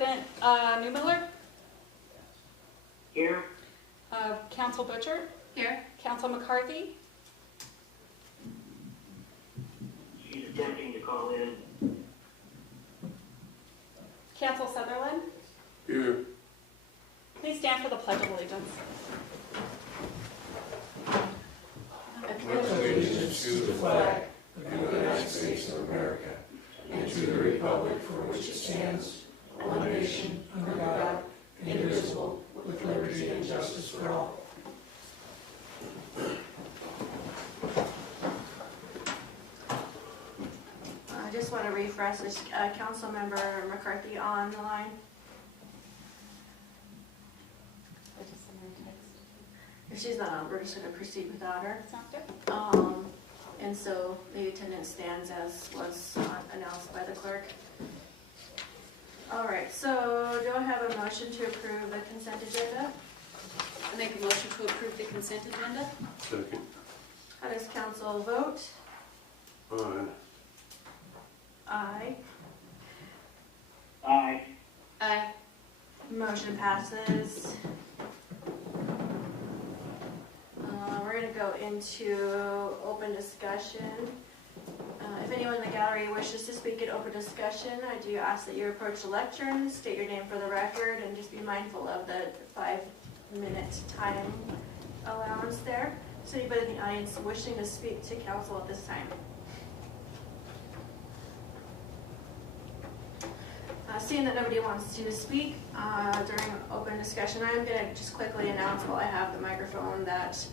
President Newmiller, Here. Council Butcher, Here. Council McCarthy, She's attempting to call in. Council Sutherland. Here. Please stand for the Pledge of Allegiance. Allegiance to the flag of the United States of America and to the republic for which it stands, one nation, under God, indivisible, with liberty and justice for all. I just want to refresh, is Councilmember McCarthy on the line? If she's not on, we're just going to proceed without her. Sound good? And so the attendance stands as was announced by the clerk. All right, so do I have a motion to approve the consent agenda? I make a motion to approve the consent agenda. Second. How does council vote? Aye. Aye. Aye. Aye. Motion passes. We're going to go into open discussion. If anyone in the gallery wishes to speak at open discussion, I do ask that you approach the lectern, state your name for the record, and just be mindful of the 5-minute time allowance there. So anybody in the audience wishing to speak to council at this time? Seeing that nobody wants to speak during open discussion, I'm going to just quickly announce while I have the microphone that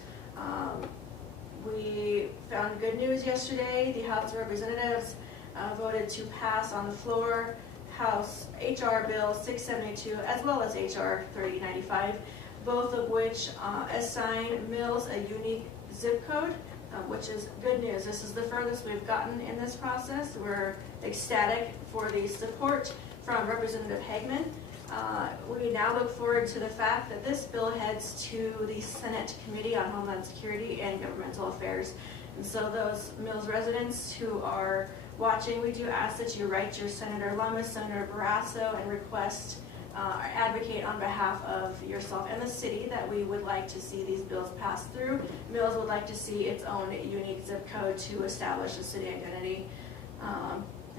we found good news yesterday. The House of Representatives voted to pass on the floor House HR Bill 672 as well as HR 3095, both of which assign mills a unique zip code, which is good news. This is the furthest we've gotten in this process. We're ecstatic for the support from Representative Hagman. We now look forward to the fact that this bill heads to the Senate Committee on Homeland Security and Governmental Affairs. And so those Mills residents who are watching, we do ask that you write your Senator Lummis, Senator Barrasso, and request or advocate on behalf of yourself and the city that we would like to see these bills pass through. Mills would like to see its own unique zip code to establish a city identity.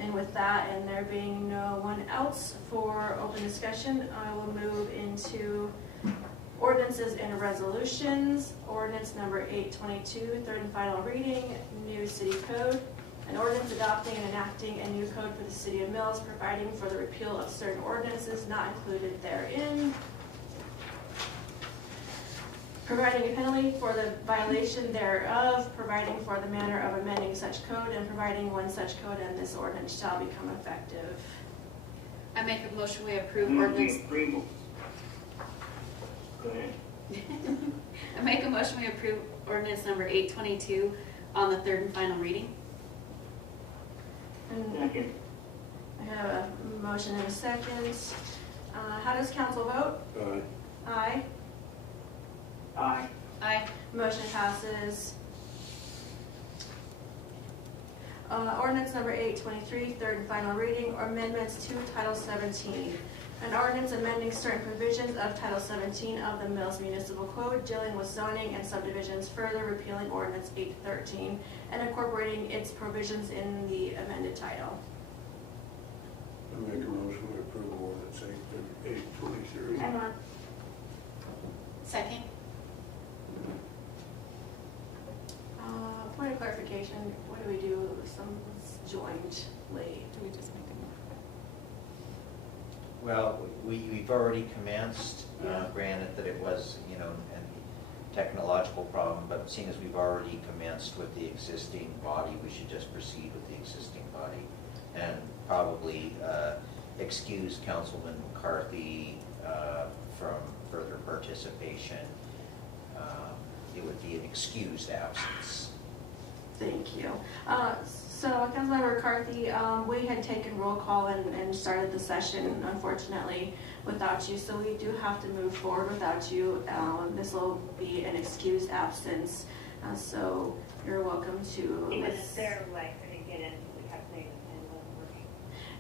And with that, and there being no one else for open discussion, I will move into ordinances and resolutions. Ordinance number 822, third and final reading, new city code. An ordinance adopting and enacting a new code for the city of Mills, providing for the repeal of certain ordinances not included therein, providing a penalty for the violation thereof, providing for the manner of amending such code, and providing when such code and this ordinance shall become effective. I make a motion we approve Move ordinance. the approval. Go ahead. I make a motion we approve ordinance number 822 on the third and final reading. And Second. I have a motion and a second. How does council vote? Aye. Aye. Aye. Aye. Motion passes. Ordinance number 823, third and final reading, or amendments to Title 17. An ordinance amending certain provisions of Title 17 of the Mills Municipal Code dealing with zoning and subdivisions, further repealing Ordinance 813 and incorporating its provisions in the amended title. I make a motion to approve ordinance 823. Emma. Second. Point of clarification, what do we do if someone's jointly? Do we just make Well, we've already commenced, granted that it was, a technological problem, but seeing as we've already commenced with the existing body, we should just proceed with the existing body and probably excuse Councilman McCarthy from further participation. It would be an excused absence. Thank you. So, Councilmember McCarthy, we had taken roll call and started the session, unfortunately, without you. So we do have to move forward without you. This will be an excused absence. So you're welcome to. It was their way to get in. We kept saying it wasn't working.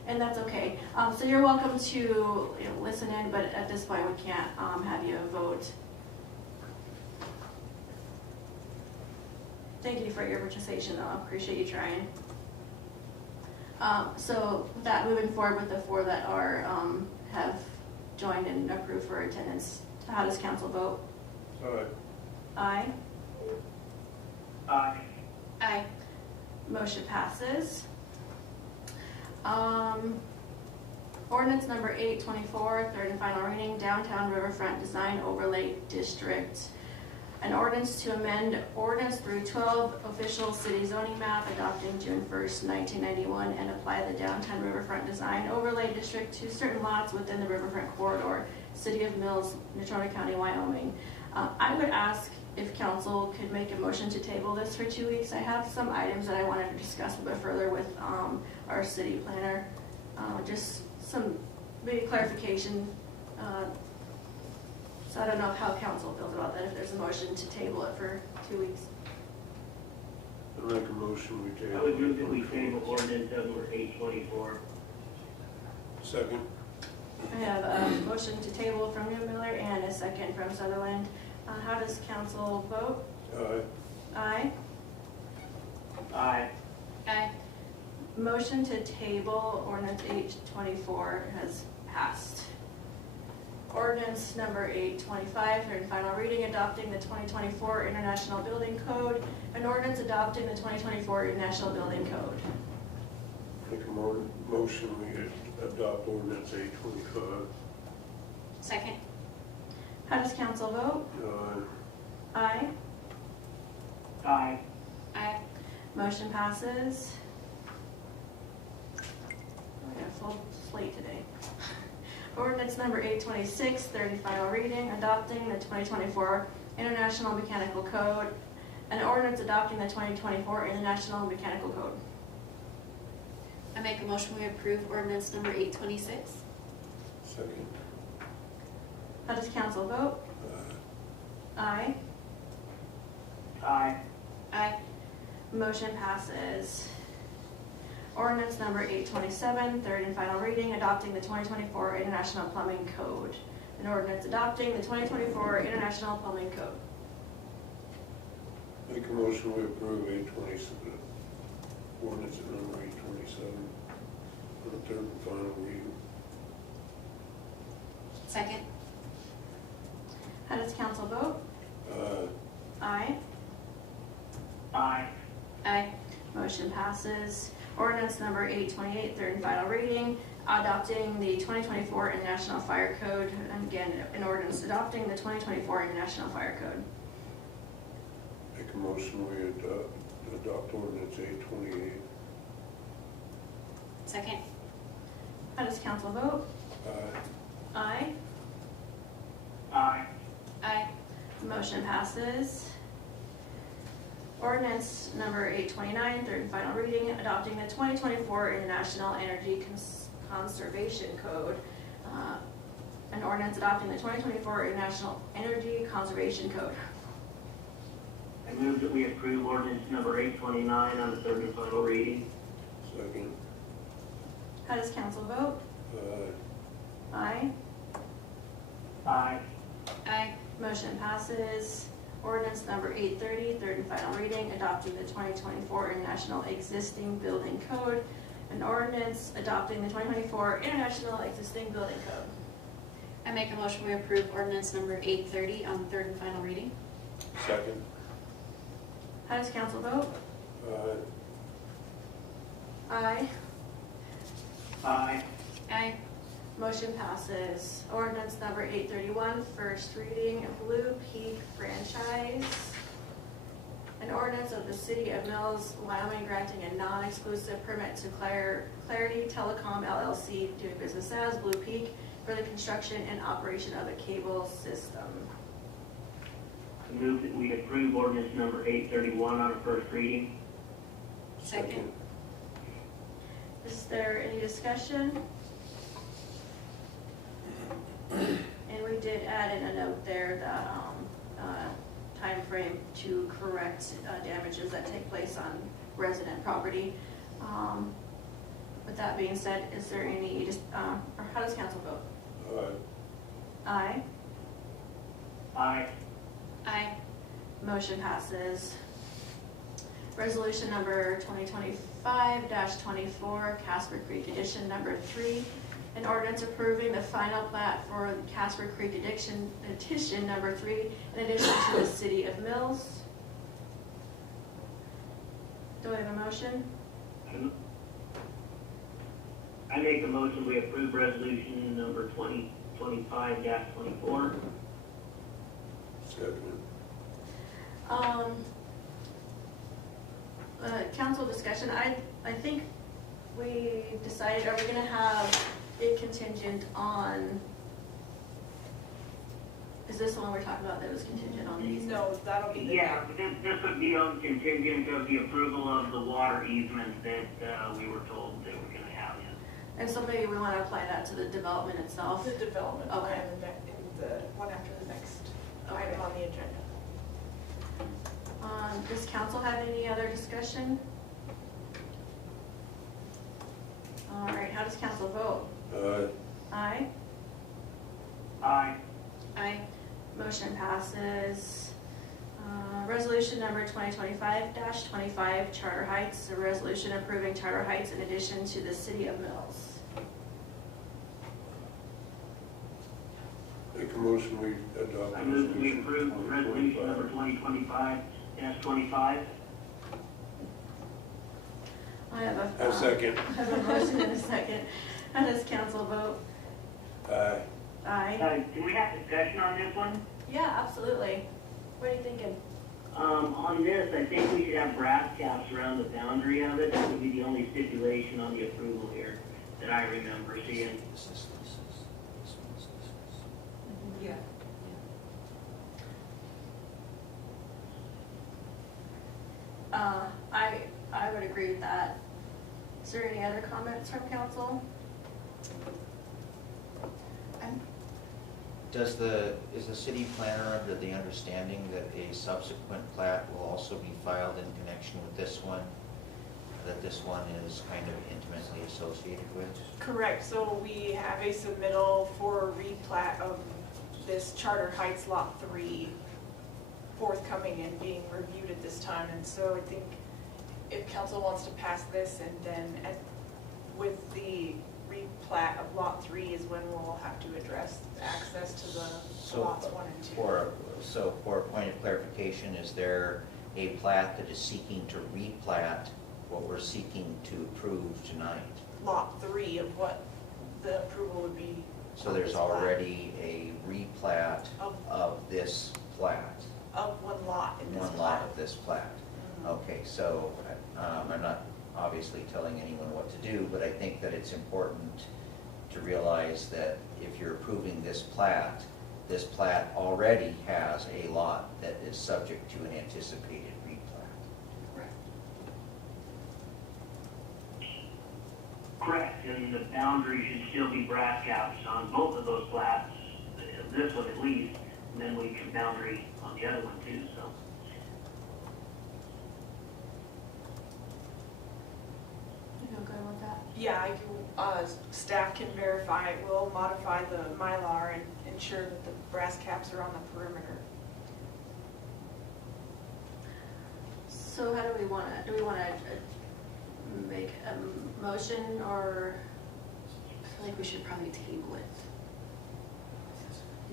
And that's okay. So you're welcome to, you know, listen in, but at this point, we can't have you vote. Thank you for your participation, though. I appreciate you trying. So that moving forward with the 4 that are have joined and approved for attendance, how does council vote? Aye. Aye. Aye. Motion passes. Ordinance number 824, third and final reading, Downtown Riverfront Design Overlay District. An ordinance to amend Ordinance 312 official city zoning map adopting June 1st, 1991 and apply the Downtown Riverfront Design Overlay District to certain lots within the Riverfront Corridor, City of Mills, Natrona County, Wyoming. I would ask if council could make a motion to table this for 2 weeks. I have some items that I wanted to discuss a bit further with our city planner. Just some maybe clarification. So I don't know how council feels about that, if there's a motion to table it for 2 weeks. I make a motion, we table. I would move that we table ordinance number 824. Second. I have a motion to table from Newmiller and a second from Sutherland. How does council vote? Aye. Aye. Aye. Aye. Motion to table ordinance 824 has passed. Ordinance number 825, third and final reading, adopting the 2024 International Building Code. An ordinance adopting the 2024 International Building Code. Make a motion, we adopt ordinance 825. Second. How does council vote? Aye. Aye. Aye. Motion passes. We got a full slate today. Ordinance number 826, third and final reading, adopting the 2024 International Mechanical Code. An ordinance adopting the 2024 International Mechanical Code. I make a motion we approve ordinance number 826. Second. How does council vote? Aye. Aye. Aye. Motion passes. Ordinance number 827, third and final reading, adopting the 2024 International Plumbing Code. An ordinance adopting the 2024 International Plumbing Code. Make a motion, we approve 827, ordinance number 827, for the third and final reading. Second. How does council vote? Aye. Aye. Aye. Motion passes. Ordinance number 828, third and final reading, adopting the 2024 International Fire Code. And again, an ordinance adopting the 2024 International Fire Code. Make a motion, we adopt ordinance 828. Second. How does council vote? Aye. Aye. Aye. Motion passes. Ordinance number 829, third and final reading, adopting the 2024 International Energy Conservation Code. An ordinance adopting the 2024 International Energy Conservation Code. I move that we approve ordinance number 829 on the third and final reading. Second. How does council vote? Aye. Aye. Aye. Motion passes. Ordinance number 830, third and final reading, adopting the 2024 International Existing Building Code. An ordinance adopting the 2024 International Existing Building Code. I make a motion we approve ordinance number 830 on third and final reading. Second. How does council vote? Aye. Aye. Aye. Motion passes. Ordinance number 831, first reading, Blue Peak franchise. An ordinance of the City of Mills, Wyoming, granting a non-exclusive permit to Clarity Telecom LLC, doing business as Blue Peak, for the construction and operation of a cable system. I move that we approve ordinance number 831 on a first reading. Second. Is there any discussion? And we did add in a note there that time frame to correct damages that take place on resident property. With that being said, is there any, or how does council vote? Aye. Aye. Aye. Motion passes. Resolution number 2025-24, Casper Creek Edition number 3. An ordinance approving the final plat for Casper Creek Edition number 3 in addition to the City of Mills. Do I have a motion? I make a motion, we approve resolution number 2025-24. Second. Council discussion, I think we decided, are we gonna have it contingent on, is this the one we're talking about that was contingent on these? No, that'll be the. Yeah, but this would be on contingent of the approval of the water easement that we were told they were gonna have. And so maybe we wanna apply that to the development itself? The development Okay. plan in the one after the next item on the agenda. Does council have any other discussion? All right, how does council vote? Aye. Aye. Aye. Motion passes. Resolution number 2025-25, Charter Heights, a resolution approving Charter Heights in addition to the City of Mills. Make a motion, we adopt. I move we approve resolution number 2025-25. I have A second. I have a motion and a second. How does council vote? Aye. Aye. Can we have discussion on this one? Yeah, absolutely. What are you thinking? On this, I think we should have brass caps around the boundary of it. That would be the only stipulation on the approval here that I remember seeing. Yeah. I would agree with that. Is there any other comments from council? Is the city planner under the understanding that a subsequent plat will also be filed in connection with this one? That this one is kind of intimately associated with? Correct, so we have a submittal for replat of this Charter Heights Lot 3 forthcoming and being reviewed at this time, and so I think if council wants to pass this, and then with the replat of Lot 3 is when we'll have to address access to the lots 1 and 2. So for a point of clarification, is there a plat that is seeking to replat what we're seeking to approve tonight? Lot 3 of what the approval would be. So on there's this plat. already a replat of this plat? Of one lot in this One plat. lot of this plat. Mhm. Okay, so I'm not obviously telling anyone what to do, but I think that it's important to realize that if you're approving this plat already has a lot that is subject to an anticipated replat. Correct, and the boundary should still be brass caps on both of those plats, this one at least, and then we can boundary on the other one too, so. You feel good with that? Yeah, I can, staff can verify, we'll modify the Mylar and ensure that the brass caps are on the perimeter. So how do we wanna make a motion, or I feel like we should probably table it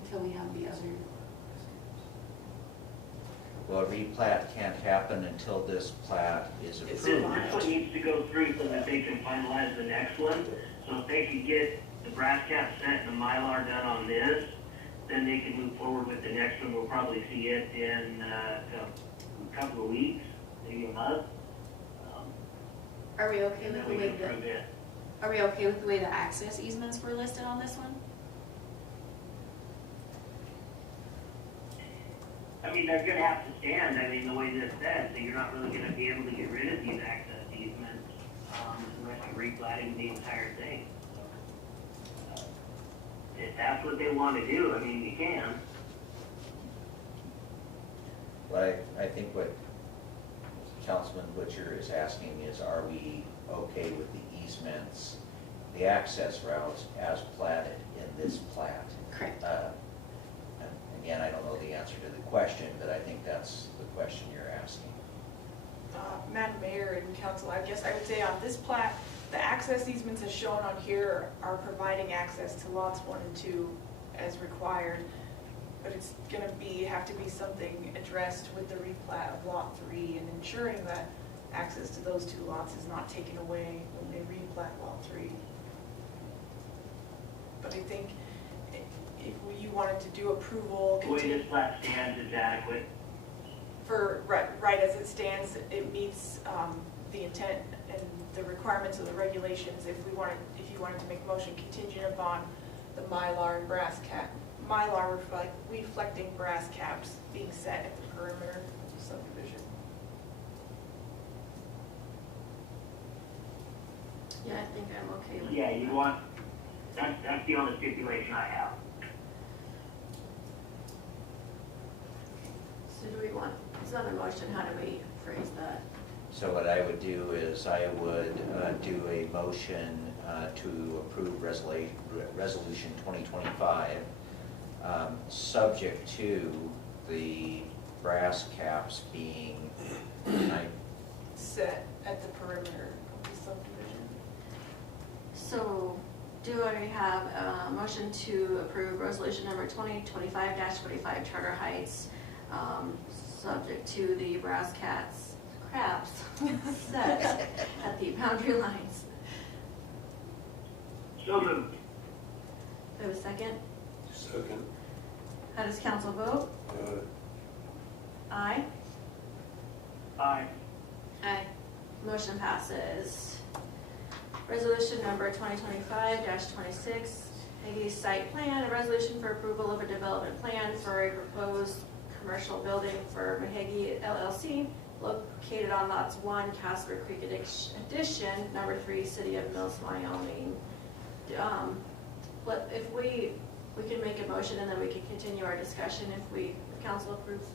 until we have the other. Well, a replat can't happen until this plat is It's This approved. one needs to go through so that they can finalize the next one. So if they could get the brass cap set and the Mylar done on this, then they can move forward with the next one. We'll probably see it in a couple of weeks, maybe a month. Are we okay And with then the we way can that? approve it. Are we okay with the way the access easements were listed on this one? I mean, they're gonna have to stand, I mean, the way this says, so you're not really gonna be able to get rid of these access easements, unless you're replatting the entire thing. If that's what they wanna do, I mean, you can. But I think what Councilman Butcher is asking is, are we okay with the easements, the access routes as platted in this plat. Correct. And again, I don't know the answer to the question, but I think that's the question you're asking. Madam Mayor and Council, I guess I would say on this plat, the access easements as shown on here are providing access to lots 1 and 2 as required. But it's gonna have to be something addressed with the replat of lot 3 and ensuring that access to those 2 lots is not taken away when they replat lot 3. But I think if you wanted to do approval. The way this plat stands is adequate. For, right as it stands, it meets the intent and the requirements of the regulations. If you wanted to make a motion contingent upon the Mylar and Mylar reflecting brass caps being set at the perimeter of the subdivision. Yeah, I think I'm okay with Yeah, you want, that's the only stipulation I have. So do we want, it's not a motion, how do we phrase that? So what I would do is I would do a motion to approve resolution 2025, subject to the brass caps being, Set at the perimeter of the subdivision. So do I have a motion to approve resolution number 2025-45 Charter Heights, subject to the brass craps set at the boundary lines? So moved. Do I have a second? Second. How does council vote? Aye. Aye. Aye. Motion passes. Resolution number 2025-26, Hague Site Plan, a resolution for approval of a development plan for a proposed commercial building for Mahegee LLC, located on lots 1, Casper Creek Addition, number 3, City of Mills, Wyoming. If we can make a motion and then we can continue our discussion if council approves.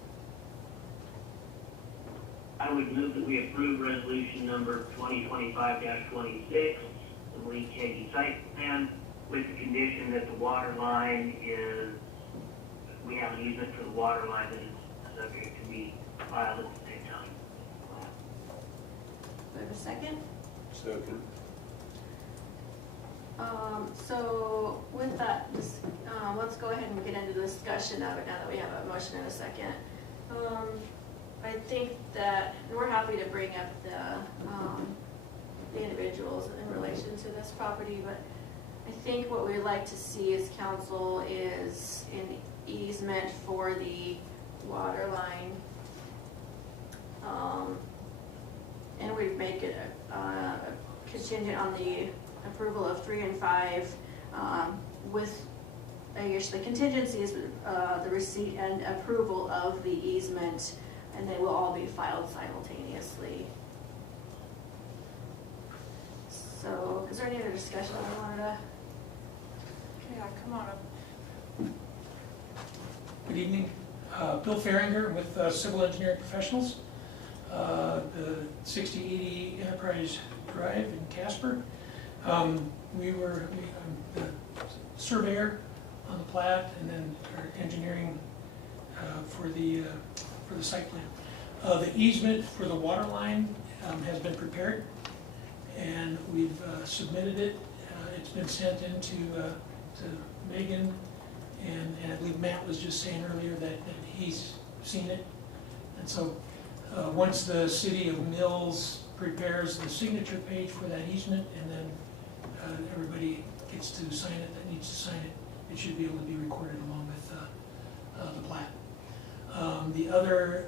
I would move that we approve resolution number 2025-26, the Lee Hague site plan, with the condition that the water line we have an easement for the water line that is subject to be filed at the same time. Do I have a second? Second. So with that, let's go ahead and get into the discussion of it now that we have a motion and a second. I think that we're happy to bring up the individuals in relation to this property, but I think what we'd like to see as council is an easement for the water line. And we'd make it contingent on the approval of 3 and 5, with, I guess the contingency is the receipt and approval of the easement, and they will all be filed simultaneously. So, is there any other discussion I wanted to? Yeah, come on up. Good evening. Bill Faringer with Civil Engineering Professionals, the 6080 Enterprise Drive in Casper. I'm the surveyor on the plat, and then our engineering for the site plan. The easement for the water line has been prepared, and we've submitted it. It's been sent in to Megan, and I believe Matt was just saying earlier that he's seen it. And so once the City of Mills prepares the signature page for that easement, and then everybody gets to sign it that needs to sign it, it should be able to be recorded along with the plat. The other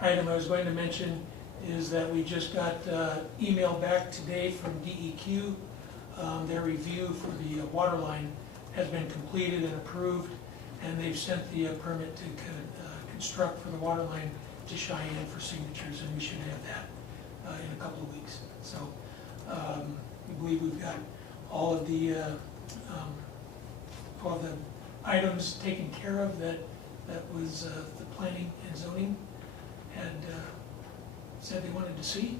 item I was going to mention is that we just got email back today from DEQ. Their review for the water line has been completed and approved, and they've sent the permit to construct for the water line to Cheyenne for signatures, and we should have that in a couple of weeks. So we believe we've got all of the items taken care of that was the planning and zoning had said they wanted to see.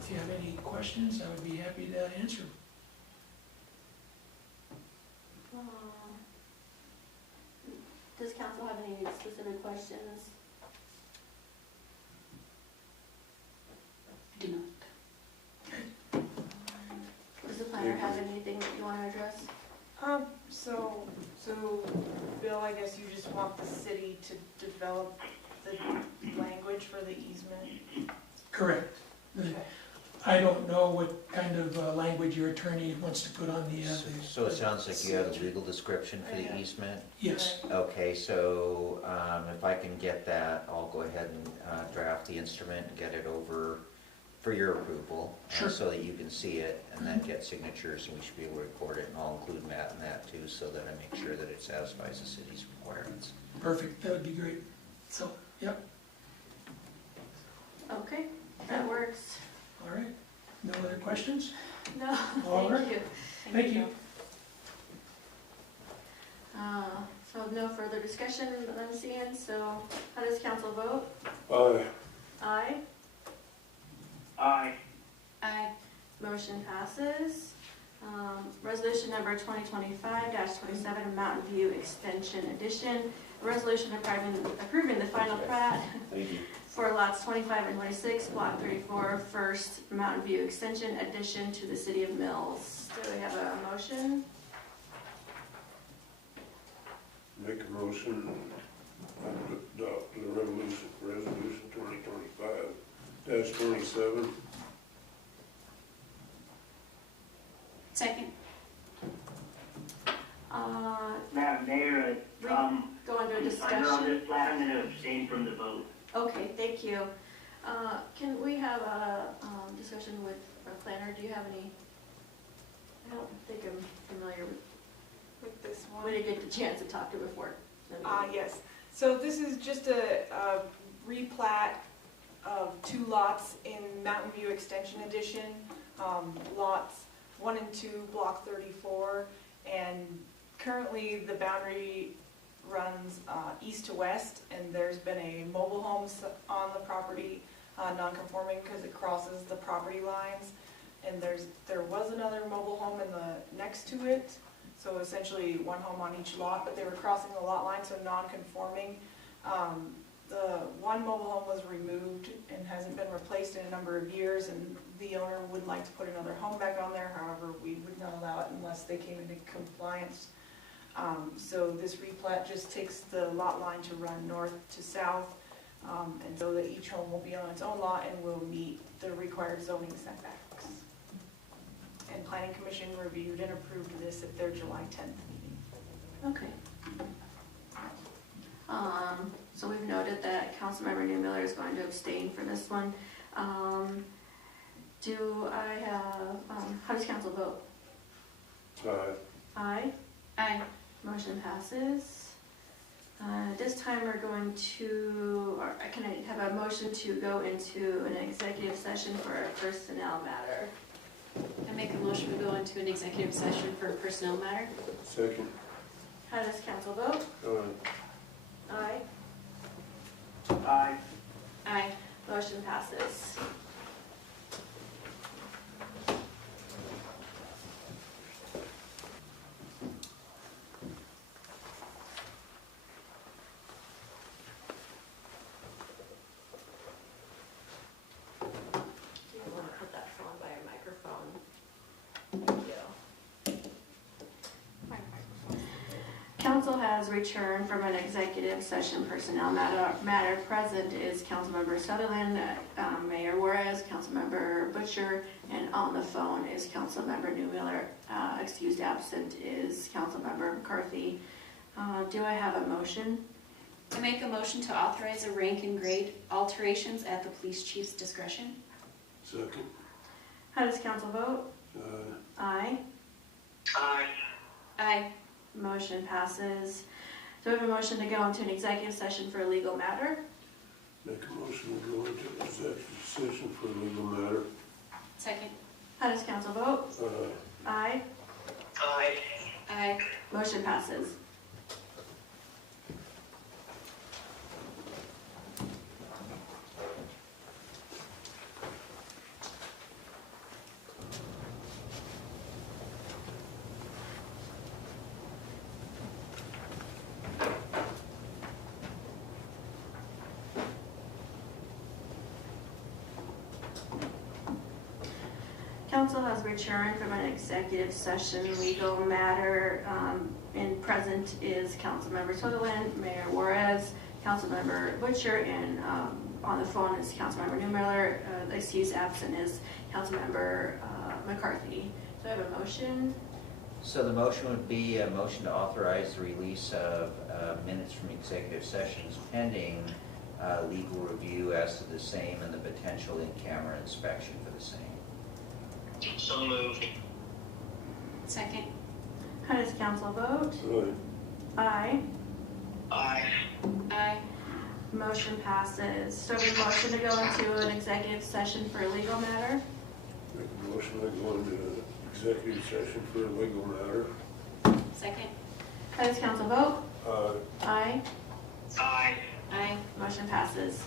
If you have any questions, I would be happy to answer. Does council have any specific questions? Do not. Does the planner have anything that you want to address? So Bill, I guess you just want the city to develop the language for the easement? Correct. Okay. I don't know what kind of language your attorney wants to put on the. So it sounds like you have a legal description for the easement? Yes, Okay, so if I can get that, I'll go ahead and draft the instrument and get it over for your approval. Sure. So that you can see it and then get signatures, and we should be able to record it, and I'll include Matt in that too, so that I make sure that it satisfies the city's requirements. perfect, that would be great. So, yep, Okay, that works. all right. No other questions? No, All right. thank you. Thank you. So no further discussion that I'm seeing, so how does council vote? Aye. Aye. Aye. Aye. Motion passes. Resolution number 2025-27, Mountain View Extension Edition. A resolution approving the final plat Thank you. for lots 25 and 26, block 34, First Mountain View Extension Addition to the City of Mills. Do we have a motion? Make a motion to adopt the resolution 2025-27. Second. Madam Mayor, Go into I'm on discussion. this plat, I'm gonna abstain from the vote. Okay, thank you. Can we have a discussion with our planner? Do you have any? I don't think I'm familiar with, With this one? we didn't get the chance to talk to before. Yes. So this is just a replat of 2 lots in Mountain View Extension Edition, lots 1 and 2, block 34, and currently the boundary runs east to west, and there's been a mobile home on the property, non-conforming because it crosses the property lines, and there was another mobile home in the next to it, so essentially 1 home on each lot, but they were crossing the lot line, so non-conforming. The 1 mobile home was removed and hasn't been replaced in a number of years, and the owner would like to put another home back on there. However, we would not allow it unless they came into compliance. So this replat just takes the lot line to run north to south, and so that each home will be on its own lot and will meet the required zoning setbacks. And Planning Commission reviewed and approved this at their July 10th meeting. Okay. So we've noted that Councilmember Newmiller is going to abstain for this one. Do I have, how does council vote? Aye. Aye. Aye. Motion passes. This time we're going to, or can I have a motion to go into an executive session for a personnel matter? I make a motion to go into an executive session for a personnel matter. Second. How does council vote? Aye. Aye. Aye. Aye. Motion passes. You want to put that phone by your microphone. Thank you. Council has returned from an executive session personnel matter. Present is Councilmember Sutherland, Mayor Juarez, Councilmember Butcher, and on the phone is Councilmember Newmiller. Excused absent is Councilmember McCarthy. Do I have a motion? I make a motion to authorize a rank and grade alterations at the police chief's discretion. Second. How does council vote? Aye. Aye. Aye. Motion passes. So we have a motion to go into an executive session for a legal matter. Make a motion to go into executive session for legal matter. Second. How does council vote? Aye. Aye. Aye. Motion passes. Council has returned from an executive session legal matter. In present is Councilmember Sutherland, Mayor Juarez, Councilmember Butcher, and on the phone is Councilmember Newmiller. The excused absent is Councilmember McCarthy. Do I have a motion? So the motion would be a motion to authorize the release of minutes from executive sessions pending legal review as to the same and the potential in-camera inspection for the same. So moved. Second. How does council vote? Aye. Aye. Aye. Aye. Motion passes. So we have a motion to go into an executive session for a legal matter. Make a motion to go into executive session for a legal matter. Second. How does council vote? Aye. Aye. Aye. Motion passes.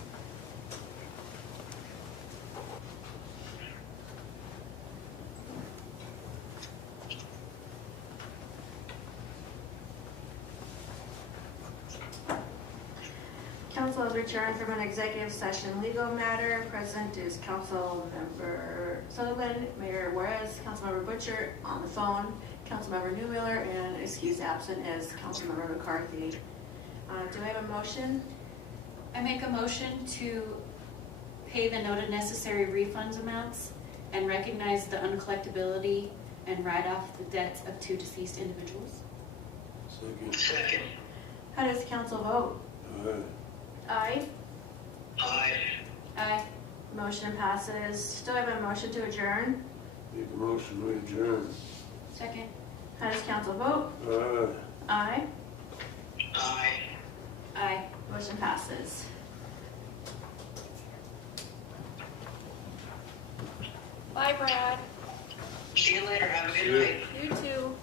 Council has returned from an executive session legal matter. Present is Councilmember Sutherland, Mayor Juarez, Councilmember Butcher on the phone, Councilmember Newmiller, and excused absent is Councilmember McCarthy. Do I have a motion? I make a motion to pay the noted necessary refunds amounts and recognize the uncollectability and write off the debts of 2 deceased individuals. Second. Second. How does council vote? Aye. Aye. Aye. Aye. Motion passes. Still have a motion to adjourn. Make a motion to adjourn. Second. How does council vote? Aye. Aye. Aye. Aye. Motion passes. Bye, Brad. See you later. Have a See good ya. night. You too.